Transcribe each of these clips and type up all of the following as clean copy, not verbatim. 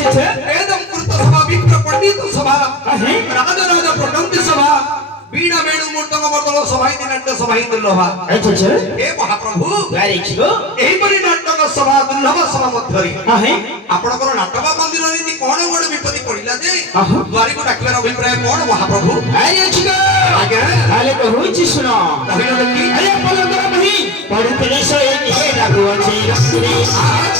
वेदम कृत सभा विप्र पंडित सभा राज राज प्रकंद सभा बीड़ा वेणु मूर्तक बदल सभाई नाट्य सभाई दुर्लभा हे महाप्रभु एही परि नाटक सभा दुर्लभ सभा मध्यरी आपनकर नाटक मंदिर नीति कोन गोड विपत्ति पड़िला जे द्वारी को डाकिबार अभिप्राय कोन महाप्रभु आज्ञा ताले कहूची सुनो कहिलो देखि अरे पलंदर नहीं पड़ुतले सोई के लागु अछि रे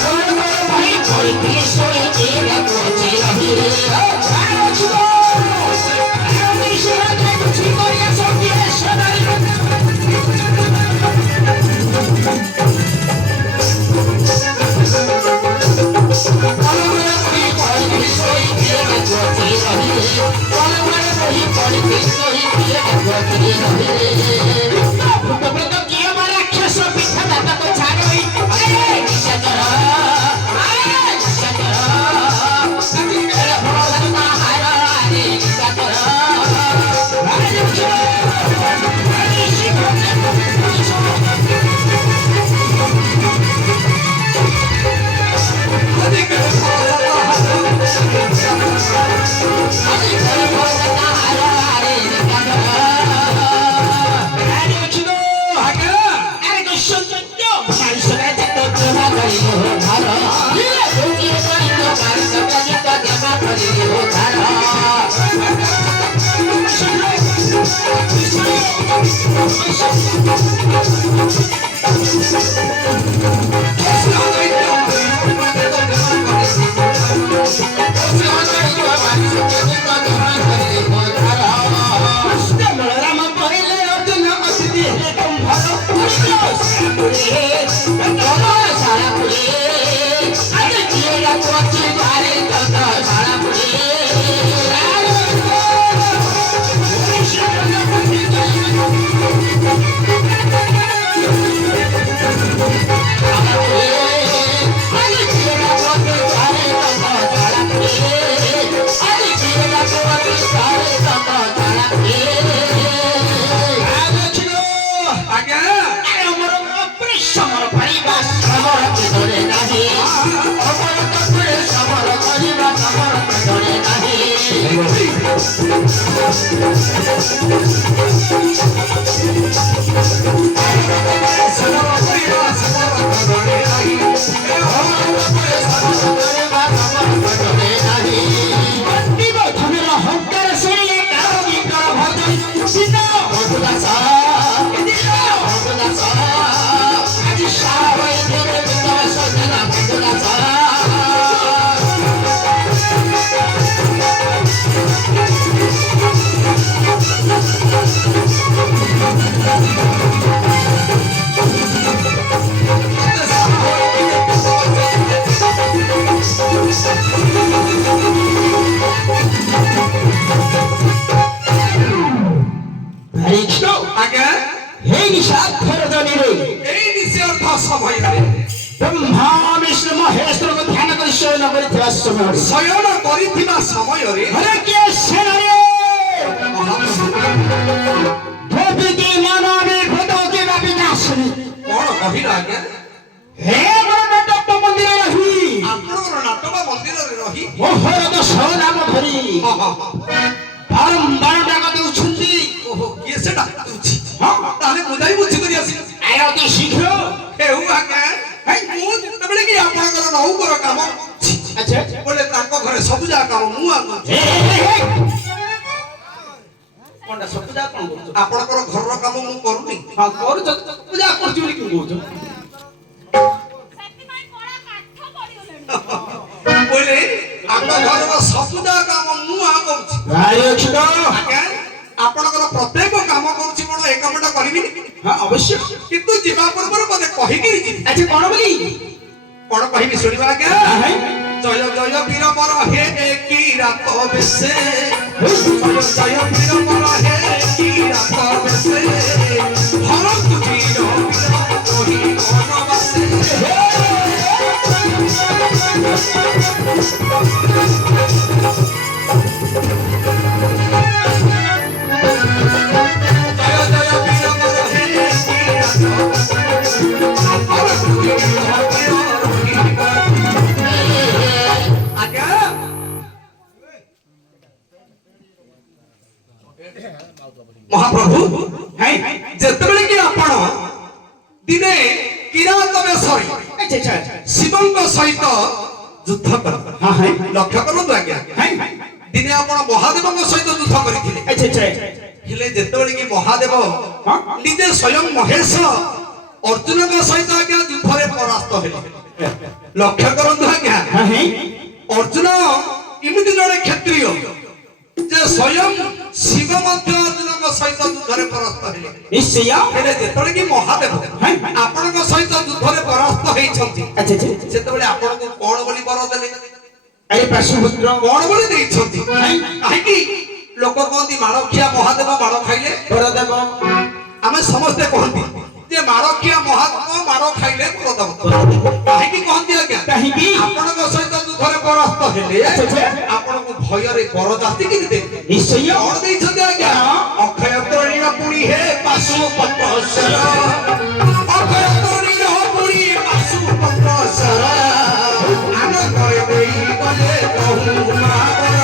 पलंदर नहीं पड़ुतले सोई के लागु अछि रे शयन करिथिबा समय रे अरे के सेनारे धोबी के मानवे भदो के विनाश कोन कहिला आज्ञा हे नाटक मंदिर रही आपनकर नाटक मंदिर रे रही मोहर तो नाम धरी बारंबार डाका देउछंती ओहो के से डाका देउछि हां ताले बुझाई बुझी करी आसी आय अति शीघ्र हेउ आज्ञा हे मु तबले कि आपनकर नहु कर काम अच्छा बोले ताको घरे सब जा काम मु आ कोनडा सब जा कोन करछ आपनकर घर रो काम मु करूनी हां करू सब जा करछु बोली कि कहू सेति माय कोड़ा काठ पडियोले बोले आपन घर रो सब जा काम मु आ करछु भाई अछि तो आज्ञा आपनकर प्रत्येक काम करूछि कोन ए कामटा करबी हां अवश्य किंतु जीवा पूर्व मते कहि कि जी अच्छा कोन बोली कोन कहिबी सुनिबा आज्ञा जय जय वीर मर हे की रात बेसे जय जय वीर मर हे की रात बेसे हर तुझी वीर कोही कोन बसे ମହାପ୍ରଭୁ ହାଇ ଯେତେବେଳେ କି ଆପଣ ଦିନେ କିରାତ ବେଶରେ ଆଚ୍ଛା ଶିବଙ୍କ ସହିତ ଯୁଦ୍ଧ କର ହଁ ହାଇ ଲକ୍ଷ୍ୟ କରନ୍ତୁ ଆଜ୍ଞା ହାଇ ଦିନେ ଆପଣ ମହାଦେବଙ୍କ ସହିତ ଯୁଦ୍ଧ କରିଥିଲେ ଆଚ୍ଛା ହେଲେ ଯେତେବେଳେ କି ମହାଦେବ ହଁ ନିଜେ ସ୍ୱୟଂ ମହେଶ ଅର୍ଜୁନଙ୍କ ସହିତ ଆଜ୍ଞା ଯୁଦ୍ଧରେ ପରାସ୍ତ ହେଲେ ଲକ୍ଷ୍ୟ କରନ୍ତୁ ଆଜ୍ଞା ହଁ ହାଇ ଅର୍ଜୁନ ଏମିତି ଜଣେ କ୍ଷତ୍ରିୟ ଯେ ସ୍ୱୟଂ ଶିବ ମଧ୍ୟ ଅର୍ଜୁନଙ୍କ ସହିତ ଯୁଦ୍ଧରେ ପରାସ୍ତ ହେଲେ ନିଶ୍ଚୟ ହେଲେ ଯେତେବେଳେ କି ମହାଦେବ ହାଇ ଆପଣଙ୍କ ସହିତ ଯୁଦ୍ଧରେ ପରାସ୍ତ ହେଇଛନ୍ତି ଆଚ୍ଛା ସେତେବେଳେ ଆପଣଙ୍କୁ କଣ ବୋଲି ବର ଦେଲେ ଆରେ ପାଶୁପୁତ୍ର କଣ ବୋଲି ଦେଇଛନ୍ତି କାହିଁକି ଲୋକ କହନ୍ତି ମାଣଖିଆ ମହାଦେବ ମାଣ ଖାଇଲେ ବରଦେବ ଆମେ ସମସ୍ତେ କହନ୍ତି ଯେ ମାଣଖିଆ ମହାଦେବ ମାଣ ଖାଇଲେ ବରଦେବ କାହିଁକି କହନ୍ତି ଆଜ୍ଞା କାହିଁକି ଆପଣଙ୍କ ସହିତ ଯୁଦ୍ଧରେ ପରାସ୍ତ ହେଲେ ଆଚ୍ଛା। ଆପଣଙ୍କୁ ଭୟରେ ବର ଜାତି କି ଦେଲେ ନିଶ୍ଚୟ କଣ ଦେଇଛନ୍ତି ଆଜ୍ଞା ଅକ୍ଷୟ ତୋଳିର ପୁଣି ହେ ପାଶୁପତ୍ର ସର ଅକ୍ଷୟ ତୋଳିର ପୁଣି ପାଶୁପତ୍ର ସର ଆନ କରେ ଦେଇ ଗଲେ କହୁ ମାବର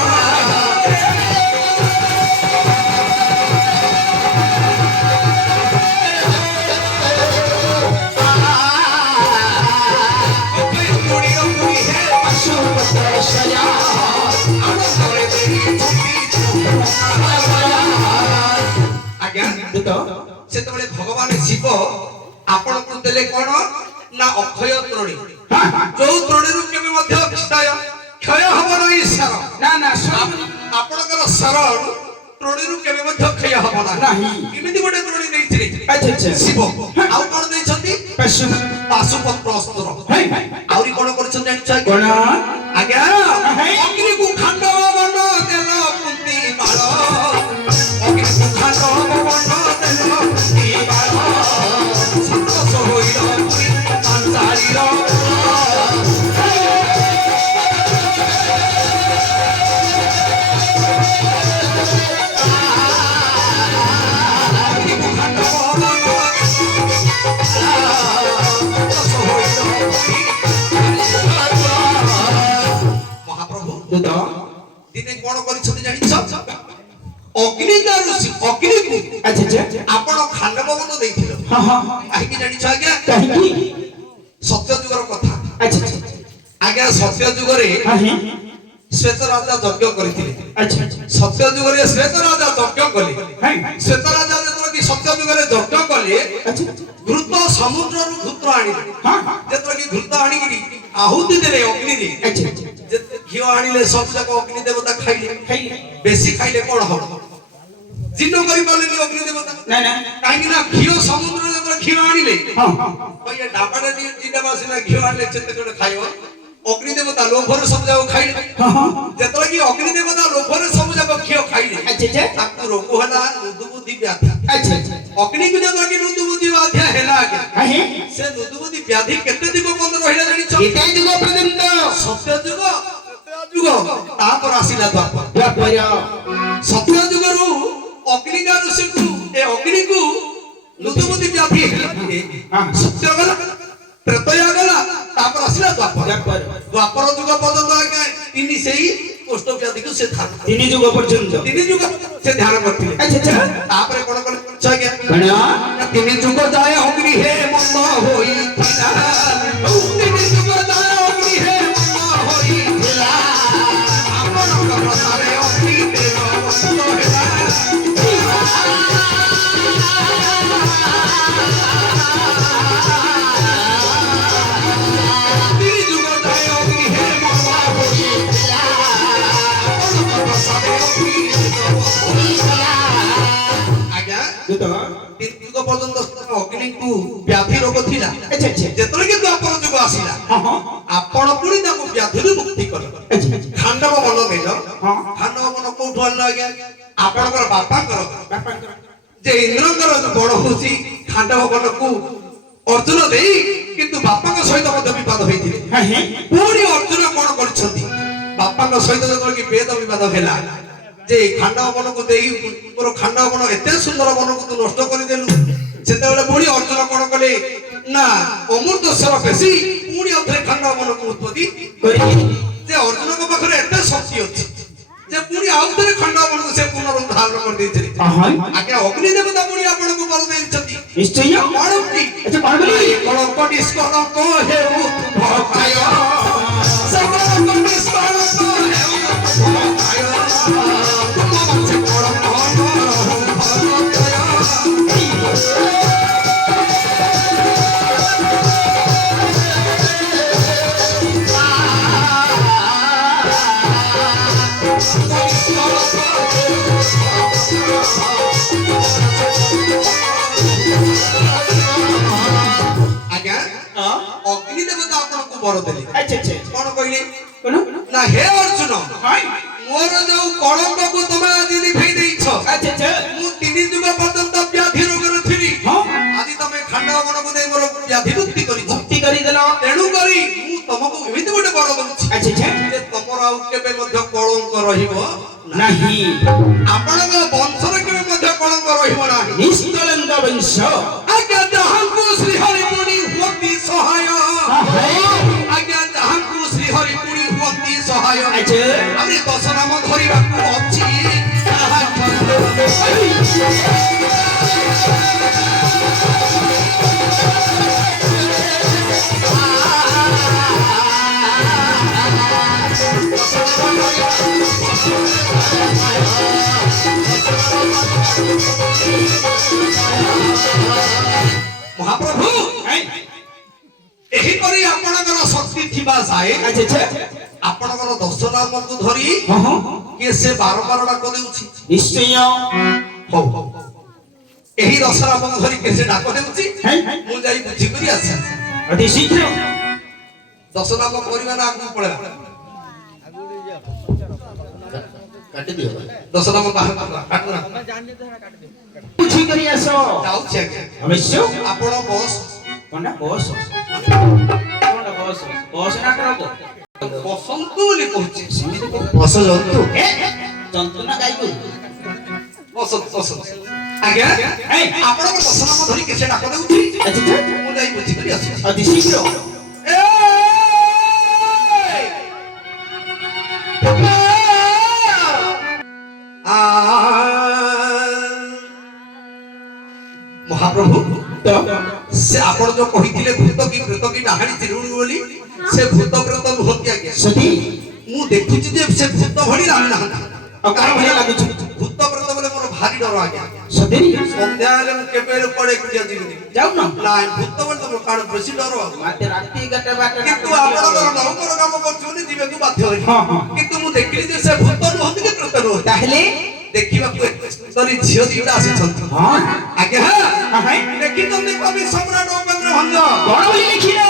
ଅକ୍ଷୟ ତୋଳିର ପୁଣି ହେ ପାଶୁପୁତ୍ର ସୟା ଆନ କରେ ଦେଇ ଆଜ୍ଞା ଦୁତ ସେତେବେଳେ ଭଗବାନ ଶିବ ଆପଣଙ୍କୁ ଦେଲେ କଣ ନା ଅକ୍ଷୟ ତ୍ରଣୀ ଯୋଉ ତ୍ରଣୀରୁ କେବେ ମଧ୍ୟ କ୍ଷୟ ହବ ନାହିଁ ସାର ନା ନା ଶୁଣ ଆପଣଙ୍କର ସାର ତ୍ରଣୀରୁ କେବେ ମଧ୍ୟ କ୍ଷୟ ହବ ନାହିଁ ନାହିଁ ଏମିତି ଗୋଟେ ତ୍ରଣୀ ଦେଇଥିଲେ ଆଚ୍ଛା ଶିବ ଆଉ କଣ ଦେଇଛନ୍ତି ପାଶୁ ପାଶୁପତ୍ର ଅସ୍ତ୍ର ହାଇ ଆହୁରି କଣ କରିଛନ୍ତି ଜାଣିଛ କଣ ଆଜ୍ଞା ଅଗ୍ନିକୁ ଖାଣ୍ଡବ ବନ ଦେଲ କୁନ୍ତି ମାଳ ଅଗ୍ନିକୁ ଖାଣ୍ଡବ ବନ ଦେଲ କୁନ୍ତି ମାଳ ସନ୍ତୋଷ ହୋଇଲ ପୁରୀ ପାଞ୍ଚାଳିର ଅଗ୍ନିକୁ ଖାଣ୍ଡବ ବନ ସନ୍ତୋଷ ହୋଇଲ ପୁରୀ ମହାପ୍ରଭୁ ଦୁତ ଦିନେ କଣ କରିଛନ୍ତି ଜାଣିଛ ଅଗ୍ନିକା ଋଷି ଅଗ୍ନିକୁ ଆଚ୍ଛା ଆପଣ ଖାଣ୍ଡବବନ ଦେଇଥିଲେ ହଁ ହଁ କାହିଁକି ଜାଣିଛ ଆଜ୍ଞା କାହିଁକି ସତ୍ୟ ଯୁଗର କଥା ଆଚ୍ଛା ଆଜ୍ଞା ସତ୍ୟ ଯୁଗରେ ହଁ ହିଁ ଶ୍ଵେତ ରାଜା ଯଜ୍ଞ କରିଥିଲେ ଆଚ୍ଛା ସତ୍ୟ ଯୁଗରେ ଶ୍ଵେତ ରାଜା ଯଜ୍ଞ କଲେ ହାଇ ଶ୍ଵେତ ରାଜା ଯେତେବେଳେ କି ସତ୍ୟ ଯୁଗରେ ଯଜ୍ଞ କଲେ ଆଚ୍ଛା ଘୃତ ସମୁଦ୍ରରୁ ଘୃତ ଆଣିଲେ ହଁ ଯେତେବେଳେ କି ଘୃତ ଆଣିକିରି ଆହୁତି ଦେଲେ ଅଗ୍ନିରେ ଆଚ୍ଛା ଯେତେ ଘିଅ ଆଣିଲେ ସବୁ ଯାକ ଅଗ୍ନି ଦେବତା ଖାଇଲେ ଖାଇଲେ ବେଶୀ ଖାଇଲେ କଣ ହବ ଜିନ୍ନ କରିପାରିଲେନି ଅଗ୍ନି ଦେବତା ନା ନା କାହିଁକି ନା ଘିଅ ସମୁଦ୍ରରେ ଯେତେବେଳେ ଘିଅ ଆଣିଲେ ହଁ କହିଲେ ଡାବାରେ ଦିଟା ବାସିନା ଘିଅ ଆଣିଲେ କେତେ ଜଣ ଖାଇବ ଅଗ୍ନି ଦେବତା ଲୋଭରେ ସବୁ ଯାକ ଖାଇଲେ ହଁ ହଁ ଯେତେବେଳେ କି ଅଗ୍ନି ଦେବତା ଲୋଭରେ ସବୁ ଯାକ ଘିଅ ଖାଇଲେ ଆଚ୍ଛା ତାକୁ ରୋଗ ହେଲା ନୁଦୁବୁଦ୍ଧି ବ୍ୟାଧି ଆଚ୍ଛା ଅଗ୍ନିକୁ ଯେତେବେଳେ କି ନୁଦୁବୁଦ୍ଧି ବ୍ୟାଧି ହେଲା ଆଜ୍ଞା ହଁ ହିଁ ସେ ନୁଦୁବୁଦ୍ଧି ବ୍ୟାଧି କେତେ ଦିନ ପର୍ଯ୍ୟନ୍ତ ରହିଲା ଜାଣିଛ କେତେ ଯୁଗ ପର୍ଯ୍ୟନ୍ତ ସତ୍ୟ ଯୁଗ ତ୍ରେତୟା ଯୁଗ ତାପରେ ଆସିଲା ଦ୍ୱାପର ଦ୍ୱାପର ସତ୍ୟ ଯୁଗରୁ ଅଗ୍ନିକା ଋଷିକୁ ଏ ଅଗ୍ନିକୁ ନୁଦୁବୁଦ୍ଧି ବ୍ୟାଧି ହେଲା ସତ୍ୟ ଗଲା ତ୍ରେତୟା ଗଲା ତାପରେ ଆସିଲା ଦ୍ୱାପର ଦ୍ୱାପର ଯୁଗ ପର୍ଯ୍ୟନ୍ତ ଆଜ୍ଞା ଇନି ସେଇ କୋଷ୍ଠ ବ୍ୟାଧିକୁ ସେ ଧ୍ୟାନ ତିନି ଯୁଗ ପର୍ଯ୍ୟନ୍ତ ତିନି ଯୁଗ ସେ ଧ୍ୟାନ କରିଥିଲେ ଆଚ୍ଛା ତାପରେ କଣ କଲେ ଆଜ୍ଞା କଣ ତିନି ଯୁଗ ଯାଏ ଅଗ୍ନି ହେ ମନ ହୋଇଥିଲା ତିନି ଯୁଗ ଯାଏ ଅଗ୍ନି ହେ ମନ ହୋଇଥିଲା ଆପଣଙ୍କ ପ୍ରସାରେ ଅଗ୍ନି ଦେବ ମନ ହେଲା ତିନି ଯୁଗ ଯାଏ ଅଗ୍ନି ହେ ମନ ହୋଇଥିଲା ଆପଣଙ୍କ ପ୍ରସାରେ ଅଗ୍ନି ଦେବ ଆଜ୍ଞା ଦୁତ ତିନି ଯୁଗ ପର୍ଯ୍ୟନ୍ତ ଅଗ୍ନିକୁ ବ୍ୟାଧି ରୋଗ ଥିଲା ଆଚ୍ଛା ଆଚ୍ଛା ଯେତେବେଳେ କି ଦ୍ୱାପର ଯୁଗ ଆସିଲା ହଁ ହଁ ଆପଣ ପୁଣି ତାକୁ ବ୍ୟାଧିରୁ ମୁକ୍ତି କଲେ ଆଚ୍ଛା ଖାଣ୍ଡବ ବନ ଦେଲ ହଁ ଖାଣ୍ଡବ ବନ କୋଉଠୁ ଆଣିଲ ଆଜ୍ଞା ଆପଣଙ୍କର ବାପାଙ୍କର ବାପାଙ୍କର ଯେ ଇନ୍ଦ୍ରଙ୍କର ଯୋଉ ବଣ ହଉଛି ଖାଣ୍ଡବ ବନକୁ ଅର୍ଜୁନ ଦେଇ କିନ୍ତୁ ବାପାଙ୍କ ସହିତ ମଧ୍ୟ ବିବାଦ ହେଇଥିଲେ ହଁ ହିଁ ପୁଣି ଅର୍ଜୁନ କଣ କରିଛନ୍ତି ବାପାଙ୍କ ସହିତ ଯେତେବେଳେ କି ବେଦ ବିବାଦ ହେଲା ଯେ ଖାଣ୍ଡବ ବନକୁ ଦେଇ ମୋର ଖାଣ୍ଡବ ବନ ଏତେ ସୁନ୍ଦର ବନକୁ ତୁ ନଷ୍ଟ କରିଦେଲୁ ସେତେବେଳେ ପୁଣି ଅର୍ଜୁନ କଣ କଲେ ନା ଅମୃତସ୍ୱର ବେଶୀ ପୁଣି ଆଉଥରେ ଖାଣ୍ଡବ ବନକୁ ଉତ୍ପତ୍ତି କରି ଯେ ଅର୍ଜୁନଙ୍କ ପାଖରେ ଏତେ ଶକ୍ତି ଅଛି ଯେ ପୁଣି ଆଉଥରେ ଖଣ୍ଡମଣ୍ଡକୁ ସେ ପୁନରୁଦ୍ଧାର କରିଦେଇଥିଲେ ହଁ ଆଜ୍ଞା ଅଗ୍ନି ଦେବତା ପୁଣି ଆପଣଙ୍କୁ ବର ଦେଇଛନ୍ତି ନିଶ୍ଚୟ କଣ କି ଆଚ୍ଛା କଣ ବୋଲି କଳଙ୍କ ନିଷ୍କଳଙ୍କ ହେଉ ଭକାୟ ସେ କଳଙ୍କ ନିଷ୍କଳଙ୍କ ହେଉ ଭକାୟ ତୁମ ମାଝେ କଳଙ୍କ ଆଜ୍ଞା ଅଗ୍ନି ଦେବତା ଆପଣଙ୍କୁ ବର ଦେଲେ ଆଚ୍ଛା ଆଚ୍ଛା କଣ କହିଲେ କଣ ନା ହେ ଅର୍ଜୁନ ହଁ ମୋର ଯୋଉ କଳଙ୍କକୁ ତମେ ଆଜି ଲିଭେଇ ଦେଇଛ ଆଚ୍ଛା ଆଚ୍ଛା ମୁଁ 3 ଯୁଗ ପର୍ଯ୍ୟନ୍ତ ବ୍ୟାଧି ରୋଗରେ ଥିଲି ହଁ ଆଜି ତମେ ଖାଣ୍ଡବନକୁ ଦେଇ ମୋର ବ୍ୟାଧି ମୁକ୍ତି କରିଛ ମୁକ୍ତି କରିଦେଲ ତେଣୁ କରି ମୁଁ ତମକୁ ଏମିତି ଗୋଟେ ବର ଦଉଛି ଆଚ୍ଛା ଆଚ୍ଛା ଯେ ତମର ଆଉ କେବେ ମଧ୍ୟ କଳଙ୍କ ରହିବ ନାହିଁ ଆପଣଙ୍କ ବଂଶରେ କେବେ ମଧ୍ୟ କଳଙ୍କ ରହିବ ନାହିଁ ନିଷ୍କଳଙ୍କ ବଂଶ ଆଜ୍ଞା ଯାହାଙ୍କୁ ଶ୍ରୀହରି ପୁଣି ହୁଅନ୍ତି ସହାୟ ଆଜ୍ଞା ଯାହାଙ୍କୁ ଶ୍ରୀହରି ପୁଣି ହୁଅନ୍ତି ସହାୟ ଆଚ୍ଛା ଆମେ 10 ନାମ ଧରିବାକୁ ଅଛି ତାହା ମହାପ୍ରଭୁ ଏହିପରି ଆପଣଙ୍କର ଶକ୍ତି ଥିବା ଯାଏ ଆଚ୍ଛା ଆଚ୍ଛା ଆପଣଙ୍କର 10 ନାମକୁ ଧରି ହଁ ହଁ କିଏ ସେ 12 ଡାକ ଦେଉଛି ନିଶ୍ଚୟ ହଉ ଏହି 10 ନାମକୁ ଧରି କିଏ ସେ ଡାକ ଦେଉଛି ହେଁ ମୁଁ ଯାଇ ବୁଝିକରି ଆସେ ଅତି ଶୀଘ୍ର 10 ନାମ କରିବା ନା ଆଗକୁ ପଳେଇବା କାଟି ଦିଅ 10 ନାମ ବାହାର କରିବା କାଟନା ବୁଝି କରି ଆସ ଯାଉଛି ଆଜ୍ଞା ଅବଶ୍ୟ ଆପଣ ବସ୍ କଣଟା ବସ କଣଟା ବସ ବସ ନା ଟ୍ରକ ବସନ୍ତୁ ବୋଲି କହୁଛି ସେମିତି ବସ ଜନ୍ତୁ ଜନ୍ତୁ ନା ଗାଈ ଗୋରୁ ବସନ୍ତୁ ଆଜ୍ଞା ଆପଣଙ୍କ 10 ନାମ ଧରି କିଏ ସେ ଡାକ ଦେଉଛି ଆଚ୍ଛା ମୁଁ ଯାଇ ବୁଝିକରି ଆସୁଛି ଅତି ଶୀଘ୍ର ମହାପ୍ରଭୁ ତ ସେ ଆପଣ ଯୋଉ କହିଥିଲେ ଭୂତ କି ପ୍ରେତ କି ଡାହାଣୀ ଚିରୁଣି ବୋଲି ସେ ଭୂତ ପ୍ରେତ ନୁହନ୍ତି ଆଜ୍ଞା ସତୀ ମୁଁ ଦେଖୁଛି ଯେ ସେ ଭୂତ ଭଳି ଲାଗୁନାହାନ୍ତି ଆଉ କଣ ଭଳିଆ ଲାଗୁଛି ଭୂତ ପ୍ରେତ ବୋଲେ ମୋର ଭାରି ଡର ଆଜ୍ଞା ସତୀ ସନ୍ଧ୍ୟା ହେଲେ ମୁଁ କେବେ ପଡେ ଏକୁଟିଆ ଯିବିନି ଯାଉନ ନାଇଁ ଭୂତ ବୋଲି ତ କାରଣ ବେଶୀ ଡର ମତେ ରାତି 11ଟା 12ଟା କିନ୍ତୁ ଆପଣଙ୍କର ନହୁଙ୍କର କାମ କରୁଛି ବୋଲି ଯିବାକୁ ବାଧ୍ୟ ହେଲି ହଁ ହଁ କିନ୍ତୁ ମୁଁ ଦେଖିଲି ଯେ ସେ ଭୂତ ନୁହନ୍ତି କି ପ୍ରେତ ନୁହନ୍ତି ତାହେଲେ ଦେଖିବାକୁ ଏତେ ସୁନ୍ଦରୀ ଝିଅ ଦିଟା ଆସିଛନ୍ତି ହଁ ଆଜ୍ଞା ହଁ ଦେଖିଛନ୍ତି କବି ସମ୍ରାଟ ଉପେନ୍ଦ୍ର ଭଞ୍ଜ କଣ ବୋଲି ଲେଖିଲେ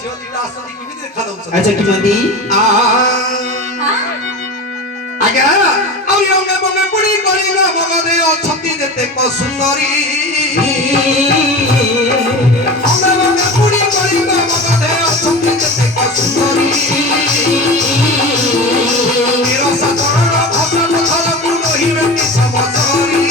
ଝିଅ ଦିଟା ଆସନ୍ତି କେମିତି ଦେଖା ଯାଉଛନ୍ତି ଆଚ୍ଛା କିମନ୍ତି ଆଜ୍ଞା ଆଉ ଅଙ୍ଗେ ବଙ୍ଗେ ପୁଣି କଳିଙ୍ଗ ମଗଧେ ଅଛନ୍ତି ଯେତେକ ସୁନ୍ଦରୀ ଅଙ୍ଗେ ବଙ୍ଗେ ପୁଣି କଳିଙ୍ଗ ମଗଧେ ଅଛନ୍ତି ଯେତେକ ସୁନ୍ଦରୀ ନିରସା ଚରଣ ଭାଷା ପଥରକୁ ରହିବେ କି ସମସରୀ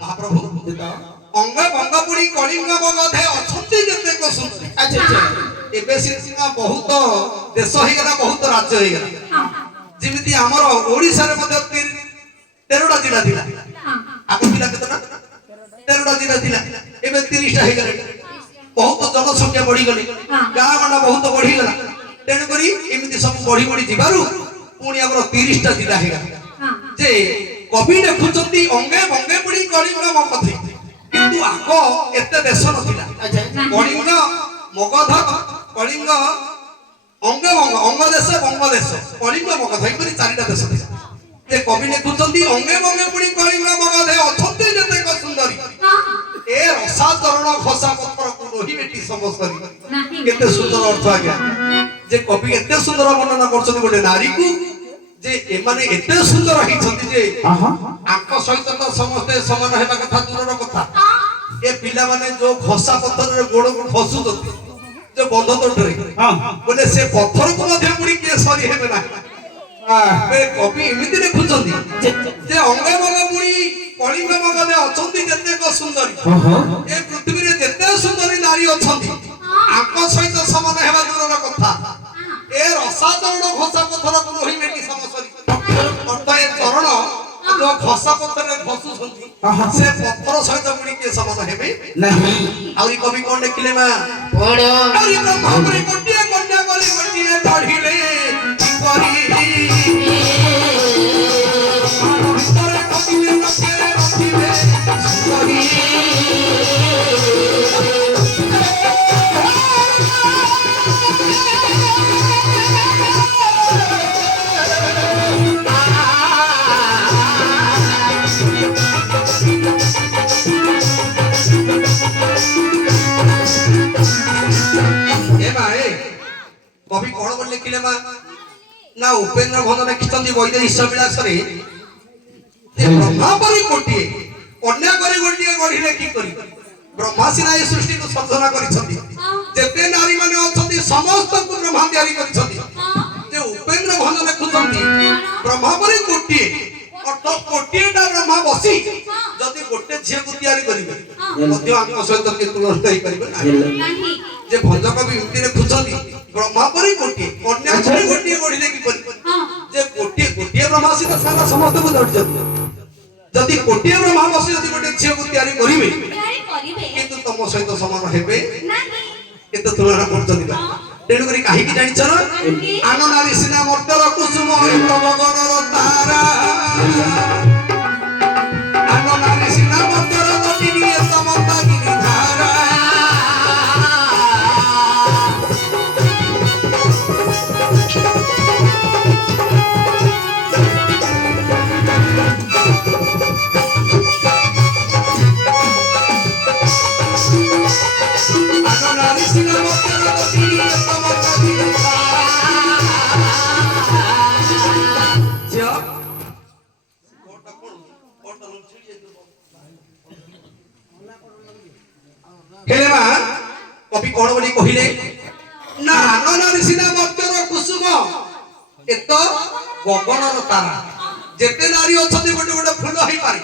ମହାପ୍ରଭୁ ଅଙ୍ଗ ଭଙ୍ଗ ପୁଣି କଳିଙ୍ଗ ମଗଧେ ଅଛନ୍ତି ଯେତେକ ସୁନ୍ଦରୀ ଆଚ୍ଛା ଆଚ୍ଛା ଏବେ ସିନା ବହୁତ ଦେଶ ହେଇଗଲା ବହୁତ ରାଜ୍ୟ ହେଇଗଲା ଯେମିତି ଆମର ଓଡିଶାରେ ମଧ୍ୟ 13ଟା ଜିଲ୍ଲା ଥିଲା ଆଗ ଥିଲା କେତେଟା 13ଟା ଜିଲ୍ଲା ଥିଲା ଏବେ 30ଟା ହେଇଗଲାଣି ବହୁତ ଜନସଂଖ୍ୟା ବଢିଗଲେ ଗାଁ ଗଣ୍ଡା ବହୁତ ବଢିଗଲା ତେଣୁକରି ଏମିତି ସବୁ ବଢି ବଢି ଯିବାରୁ ପୁଣି ଆମର 30ଟା ଜିଲ୍ଲା ହେଇଗଲା ଯେ କବି ଲେଖୁଛନ୍ତି ଅଙ୍ଗେ ବଙ୍ଗେ ପୁଣି କଳିଙ୍ଗ ମଗଧେ କିନ୍ତୁ ଆଗ ଏତେ ଦେଶ ନଥିଲା କଳିଙ୍ଗ ମଗଧ କଳିଙ୍ଗ ଅଙ୍ଗ ବଙ୍ଗ ଅଙ୍ଗ ଦେଶ ବଙ୍ଗ ଦେଶ କଳିଙ୍ଗ ମଗଧ ଏପରି 4ଟା ଦେଶ ଥିଲା ଯେ କବି ଲେଖୁଛନ୍ତି ଅଙ୍ଗେ ବଙ୍ଗେ ପୁଣି କଳିଙ୍ଗ ମଗଧେ ଅଛନ୍ତି ଯେତେକ ସୁନ୍ଦରୀ ଏ ରସା ଚରଣ ଖସା ପଥରକୁ ରହିବେ କି ସମସ୍ତରୀ କେତେ ସୁନ୍ଦର ଅର୍ଥ ଆଜ୍ଞା ଯେ କବି ଏତେ ସୁନ୍ଦର ବର୍ଣ୍ଣନା କରୁଛନ୍ତି ଗୋଟେ ନାରୀକୁ ଯେ ଏମାନେ ଏତେ ସୁନ୍ଦର ହେଇଛନ୍ତି ଯେ ଆଙ୍କ ସହିତ ତ ସମସ୍ତେ ସମାନ ହେବା କଥା ଦୂରର କଥା ଏ पिला माने जो घसा पत्थर रे गोड़ को फसुଛନ୍ତି जो बंध तोटरे बोले से पत्थर को मध्य मुड़ी के सरी हेबे ना बे कवि एमिति लिखुଛନ୍ତି जे अंगे मग मुड़ी कलिंग मग दे अछंती जते को सुंदरी ए पृथ्वी रे जते सुंदरी नारी अछंती आको सहित समान हेबा दूरर कथा ए रसातरण घसा पत्थर को रहिबे की समसरी अर्थ ए चरण जो घसा पत्थर रे फसुଛନ୍ତି से पत्थर सहित मुड़ी के समान हेबे नहीं आउरी कवि कोन लिखले मा पढ़ो आउरी ब्रह्मपुरी गोटिए कन्या करी गोटिए पढ़िले करी तोरे कविले रखिले रखिले करी कवि कौन बोल लिखिले मा ना उपेन्द्र भंजन लिखिଛନ୍ତି ବୈଦ ଈଶବିଳାସରେ ଯେ ବ୍ରହ୍ମା ପରି ଗୋଟିଏ କନ୍ୟା ପରି ଗୋଟିଏ ଗଢିଲେ କି କରି ବ୍ରହ୍ମା ସିନା ଏ ସୃଷ୍ଟିକୁ ସର୍ଜନା କରିଛନ୍ତି ଯେତେ ନାରୀ ମାନେ ଅଛନ୍ତି ସମସ୍ତଙ୍କୁ ବ୍ରହ୍ମା ତିଆରି କରିଛନ୍ତି ଯେ ଉपेନ୍ଦ୍ର ଭଞ୍ଜନ ଲେଖୁଛନ୍ତି ବ୍ରହ୍ମା ପରି ଗୋଟିଏ ଅର୍ଥ ଗୋଟିଏଟା ବ୍ରହ୍ମା ବସି ଯଦି ଗୋଟେ ଝିଅକୁ ତିଆରି କରିବେ ମଧ୍ୟ ଆମ ସହିତ କି ତୁଳନା ହେଇପାରିବେ ନାହିଁ जे भंजक भी उठी लिखुଛନ୍ତି ब्रह्मा परी गोटिए कन्या परी गोटिए गढिले कि परी जे गोटिए गोटिए ब्रह्मा सिना सारा समस्त को जोडी जति जति गोटिए ब्रह्मा बसी जति गोटे झियो को तयारी करिवे किंतु तम सहित समान हेबे नाही एत तुलना करछथि बा तेणु करी काहे कि जानि छन आनो नारी सिना मर्तर कुसुम एत गगनर तारा आनो नारी सिना मर्तर जति एत मंदाकिनी धारा कवि कौन बोली कहिले ना आननारी सिना मर्तर कुसुम एत गगनर तारा जेते नारी अछते गोटे गोटे फूल होई पारे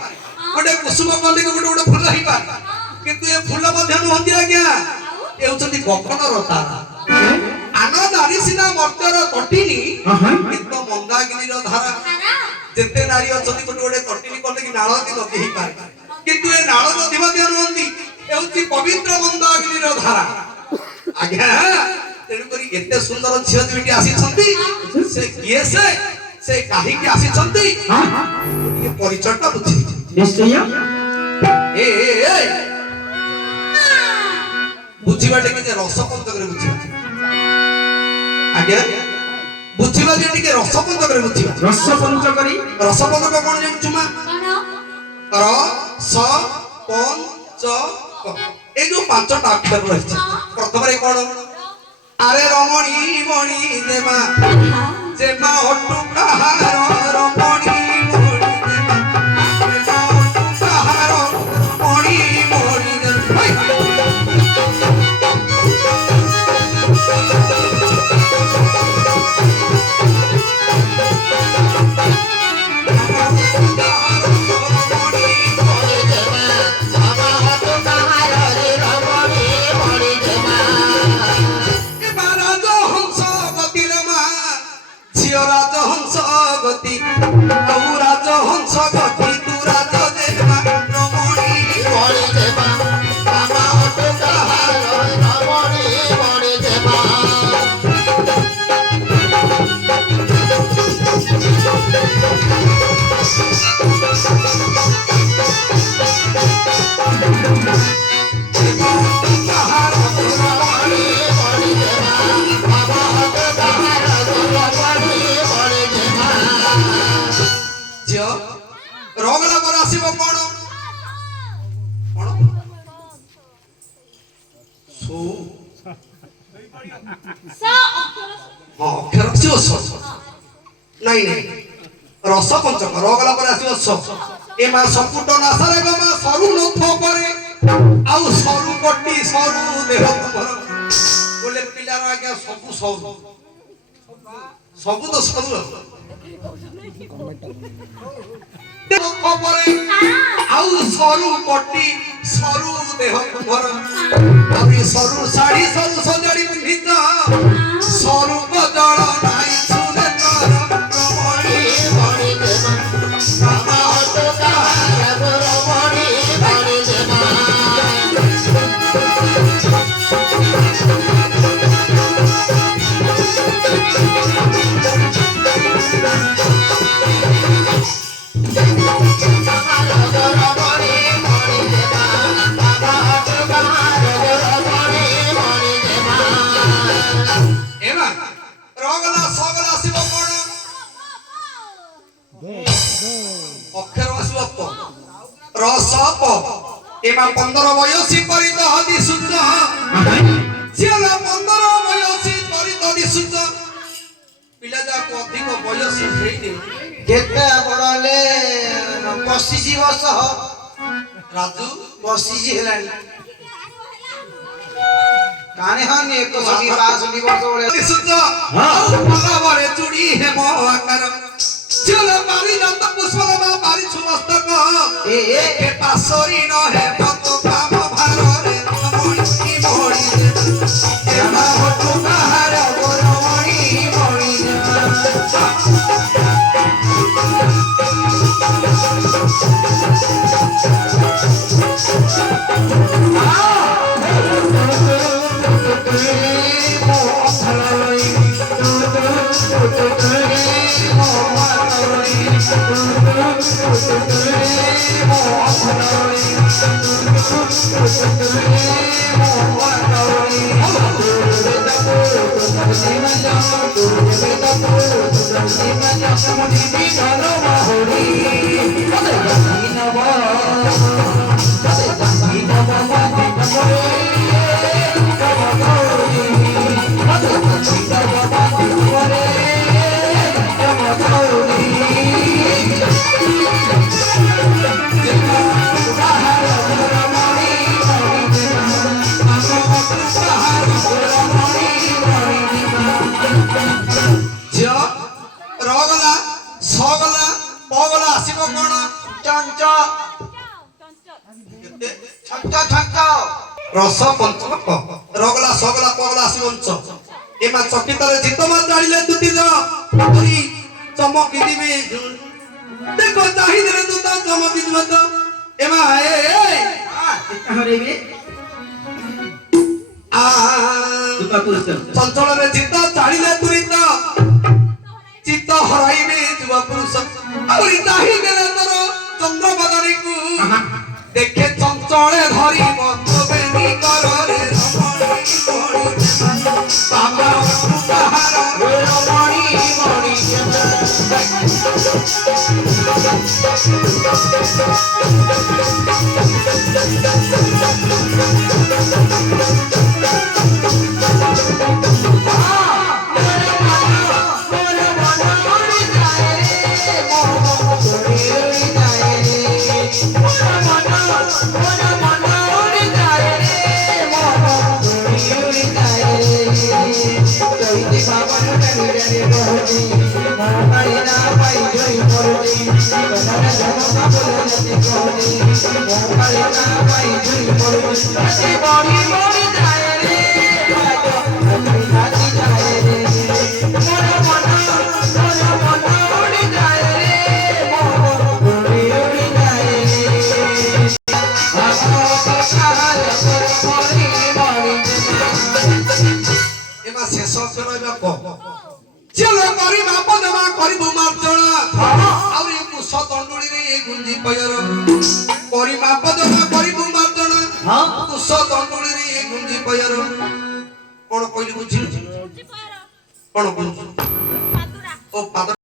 गोटे कुसुम कंदी गोटे गोटे फूल होई पारे किंतु ए फूल मध्य नहंती आज्ञा ए होचंती गगनर तारा आनो नारी सिना मर्तर तटिनी किंतु मंदाकिनीर धारा जेते नारी अछती गोटे गोटे तटिनी कंदी कि नाळ कि नदी होई पारे किंतु ए नाळ नदी मध्य नहंती ए होची पवित्र मंदाकिनीर धारा आज्ञा तेणु करी एते सुंदर झियो दुईटी आसी छंती से किए से काहे की आसी छंती ये परिचयटा बुझी निश्चय ए बुझीबा टे के रस पंचक रे बुझीबा आज्ञा बुझीबा जे टिके रस पंचक रे बुझीबा रस पंचक कोन जे चुमा र स पंच क ए जो पांचटा अक्षर रहिछ प्रथम रे कोन अरे रमणी मणि जेमा हटु कहार रमणी मणि जेमा हटु कहार मणि मणि राजहंस गति तू राजहंस गति तू राज देवा रमणी मणि देवा बाबा हटो कहार रमणी मणि देवा रोगला पर आसीबो कोन सो स अक्षर से स नहीं रस पंचक रोगला पर आसीबो स ए मा संपुट नासारे गमा सरू नथ परे ଆଉ ସରୁ କଟି ସରୁ ଦେହ ତୁମର ବୋଲେ ପିଲାର ଆଜ୍ଞା ସବୁ ସରୁ ସବୁ ତ ସରୁ ଖବର ଆଉ ସରୁ କଟି ସରୁ ଦେହ ତୁମର ଆହୁରି ସରୁ ଶାଢ଼ୀ ସରୁ ସଜାଡ଼ି ପିନ୍ଧିଛ ସରୁ ବଦଳ ନାଇଁ ସୁନେ ତୋର ରମଣୀ ମଣି ଦେବା ବାବା ଅଟୋ କାହାର ରମଣୀ ମଣି ଦେବା ଏମା ରଗଲା ସଗଲା ଆସିବ କଣ ଅକ୍ଷର ଆସିବ ପ ରସ ପ ଏମା 15 ବୟସୀ କରି ତ ଦିସୁଛ ଝିଅର 15 ବୟସୀ କରି ତ ଦିସୁଛ ପିଲା ଯାକୁ ଅଧିକ ବୟସ ହେଇନି କେତେ ବଡ ହେଲେ 25 ବର୍ଷ ରାଜୁ 25 ହେଲାଣି କାନେ ହନି 162 ବର୍ଷ ଭଳିଆ ଦିସୁଛ ଆଉ ପଲବରେ ଚୁଡ଼ି ହେମ ଆକାର ଝିଅର ବାରି ଦନ୍ତ ପୁଷ୍ପଲମା ବାରି ସୁମସ୍ତକ ଏ ପାସରି ନ ହେ ପତ କାମ ଭାରରେ ରମଣୀ ମଣି ଏମା ହଟୁ କାହାର ରମଣୀ ମଣି ଝିଅ ରଗଲା ସଗଲା ପଗଲା ଆସିବ କଣ ଚଞ୍ଚ ଛଞ୍ଚ ଛଞ୍ଚ ରସ ପଞ୍ଚମ କ ରଗଲା ସଗଲା ପଗଲା ଆସିବ ଅଂଶ ଏମା ଚକିତରେ ଜିତମା ଜାଣିଲେ ଦୁଟି ଦ ପୁରୀ ଚମକି ଦିବେ ଦେଖ ଚାହିଁଦେଲେ ତୁ ତା ଚମକି ଦିବ ତ ଏମା ଏ ହରେଇବେ ଆ ଚଞ୍ଚଳରେ ଜିତ ଚାଳିଲେ ତୁରିତ ଚିତ୍ତ ହରାଇବେ ଯୁବ ପୁରୁଷ ଆହୁରି ଚାହିଁଦେଲେ ତୋର ଚନ୍ଦ୍ରବଦନୀକୁ ଦେଖେ ଚଞ୍ଚଳେ ଧରି ମତବେଣୀ କରରେ ରମଣୀ ମଣି ବାବା କାହାର ରମଣୀ ମଣି ଏମା ଶେଷ ଅକ୍ଷର ଏବେ କ ଚାଲ କରି ମାପ ଦେବା କରିବୁ ମାର୍ଜଣା ଆହୁରି କୁଶ ଦଣ୍ଡୁଳିରେ ଏ ଗୁଞ୍ଜି ପୟର କରି ମାପ ଦେବା କରିବୁ ମାର୍ଜଣା କୁଶ ଦଣ୍ଡୁଳିରେ ଏ ଗୁଞ୍ଜି ପୟର କଣ କହିଲି ବୁଝିଲୁ କଣ ବୁଝୁଛୁ ପାଦୁରା ଓ ପାଦ